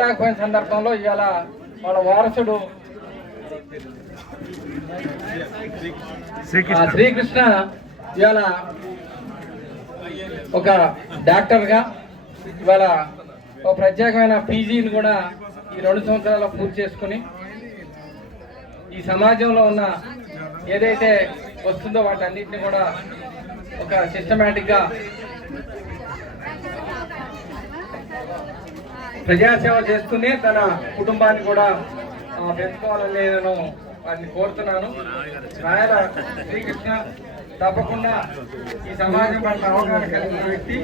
లేకపోయిన సందర్భంలో ఇవాళ వాళ్ళ వారసుడు శ్రీకృష్ణ ఇవాళ ఒక డాక్టర్గా ఇవాళ ఒక ప్రత్యేకమైన పీజీని కూడా ఈ 2 సంవత్సరాల్లో పూర్తి చేసుకుని ఈ సమాజంలో ఉన్న ఏదైతే వస్తుందో వాటన్నిటిని కూడా ఒక సిస్టమేటిక్గా ప్రజాసేవ చేస్తూనే తన కుటుంబాన్ని కూడా పెంచుకోవాలని నేను వారిని కోరుతున్నాను. రాయల శ్రీకృష్ణ తప్పకుండా ఈ సమాజం పట్ల అవగాహన కలిగిన వ్యక్తి.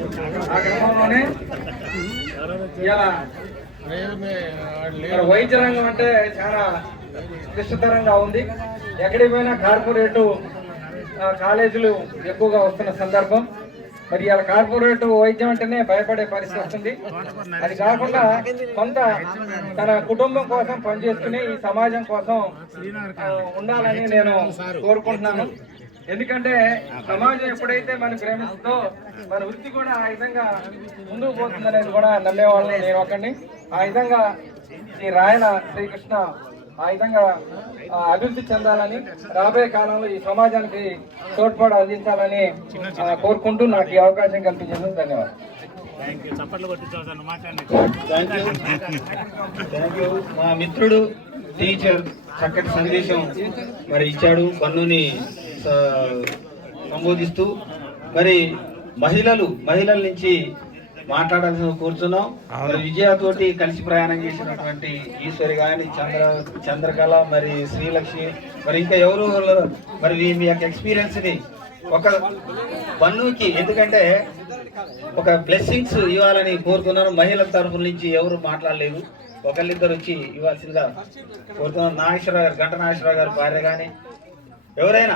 ఆ క్రమంలోనే ఇలా వైద్య రంగం అంటే చాలా క్లిష్టతరంగా ఉంది. ఎక్కడికి పోయినా కార్పొరేటు కాలేజీలు ఎక్కువగా వస్తున్న సందర్భం. మరి ఇలా కార్పొరేట్ వైద్యం అంటేనే భయపడే పరిస్థితి వస్తుంది. అది కాకుండా కొంత తన కుటుంబం కోసం పనిచేసుకుని ఈ సమాజం కోసం ఉండాలని నేను కోరుకుంటున్నాను. ఎందుకంటే సమాజం ఎప్పుడైతే మనం ప్రేమిస్తుందో మన వృత్తి కూడా ఆ విధంగా ముందుకు పోతుందనేది కూడా నమ్మేవాళ్ళని నేను ఒకరిని. ఆ విధంగా ఈ రాయల శ్రీకృష్ణ ఆ విధంగా అభివృద్ధి చెందాలని, రాబోయే కాలంలో ఈ సమాజానికి తోడ్పాటు అందించాలని కోరుకుంటూ నాకు ఈ అవకాశం కల్పించేందుకు ధన్యవాదాలు. మా మిత్రుడు టీచర్ చక్కటి సందేశం మరి ఇచ్చాడు. పన్నుని సంబోధిస్తూ మరి మహిళల నుంచి మాట్లాడాల్సిన కూర్చున్నాం. విజయతోటి కలిసి ప్రయాణం చేసినటువంటి ఈశ్వరి గాని, చంద్రకళ, మరి శ్రీలక్ష్మి, మరి ఇంకా ఎవరు మరి మీ యొక్క ఎక్స్పీరియన్స్ ని ఒక పన్నుకి, ఎందుకంటే ఒక బ్లెస్సింగ్స్ ఇవ్వాలని కోరుతున్నాను. మహిళల తరఫున నుంచి ఎవరు మాట్లాడలేదు, ఒకళ్ళిద్దరు వచ్చి ఇవ్వాల్సిందిగా కోరుతున్నాను. నాగేశ్వరరావు గారు, గంట నాగేశ్వరరావు గారు భార్య కానీ ఎవరైనా